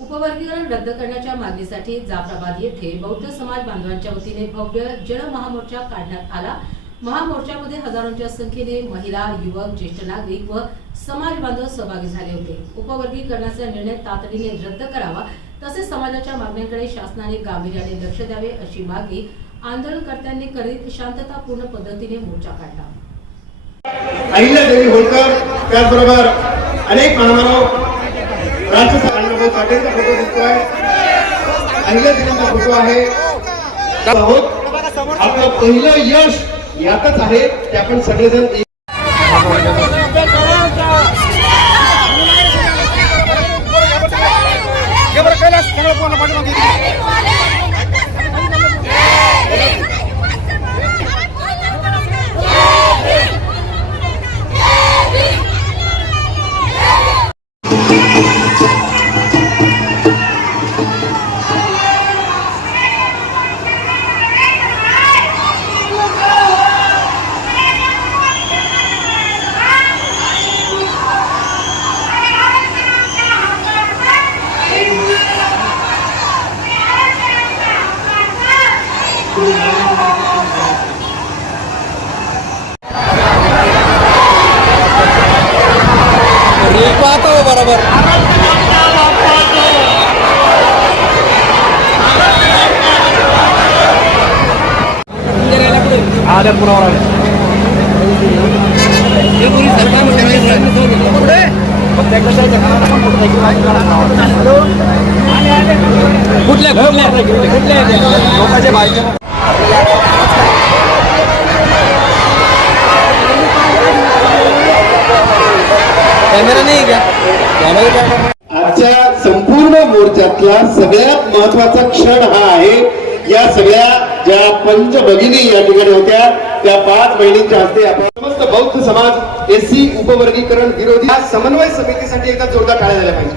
उपवर्गीकरण रद्द करण्याच्या मागणीसाठी जाफराबाद येथे बौद्ध समाज बांधवांच्या वतीने भव्य जन महामोर्चा काढण्यात आला। महामोर्चामध्ये हजारोंच्या संख्येने महिला, युवक, ज्येष्ठ नागरिक व समाज बांधव सहभागी झाले होते। उपवर्गीकरणाचा निर्णय तातडीने रद्द करावा तसेच समाजाच्या मागण्यांकडे शासनाने गांभीर्याने लक्ष द्यावे अशी मागणी आंदोलनकर्त्यांनी करीत शांततापूर्ण पद्धतीने मोर्चा काढला। अहिल्यादेवी होळकर त्याचबरोबर अनेक महामानव राज्य सरकारने साठेंचा फोटो दिसतोय, अहिल्यादेवींचा फोटो आहे। आपलं पहिलं यश यातच आहे की आपण सगळेजण बरोबर कॅमेरा नाही क्या? आजच्या संपूर्ण मोर्चातला सगळ्यात महत्त्वाचा क्षण हा आहे। या सगळ्या ज्या पंच भगिनी या ठिकाणी होत्या त्या 5 बहिणींच्या हस्ते आपण समस्त बौद्ध समाज एससी उपवर्गीकरण विरोधी समन्वय समितीसाठी एकदा जोरदार टाळ्या झाल्या पाहिजे।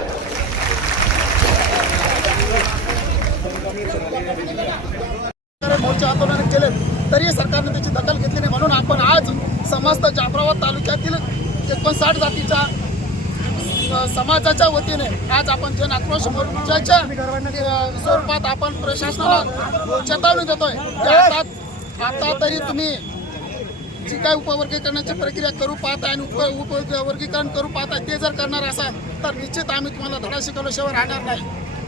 मोर्चा आंदोलन केले तरी सरकारने त्याची दखल घेतली नाही, म्हणून आपण आज समस्त जाफराबाद तालुक्यातील 59 जातीच्या समाजाच्या वतीने आज आपण जन आक्रोश मोर्चाच्या स्वरूपात आपण प्रशासनाला चेतावणी देतोय की आता तरी तुम्ही जी काय उपवर्गीकरणाची प्रक्रिया करू पाहताय आणि उपवर्गीकरण करू पाहताय ते जर करणार असाल तर निश्चित आम्ही तुम्हाला धडा शिकवल्याशिवाय राहणार नाही।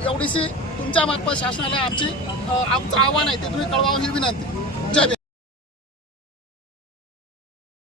एवढीशी तुमच्या मार्फत शासनाला आमचं आव्हान आहे, ते तुम्ही कळवावं ही विनंती।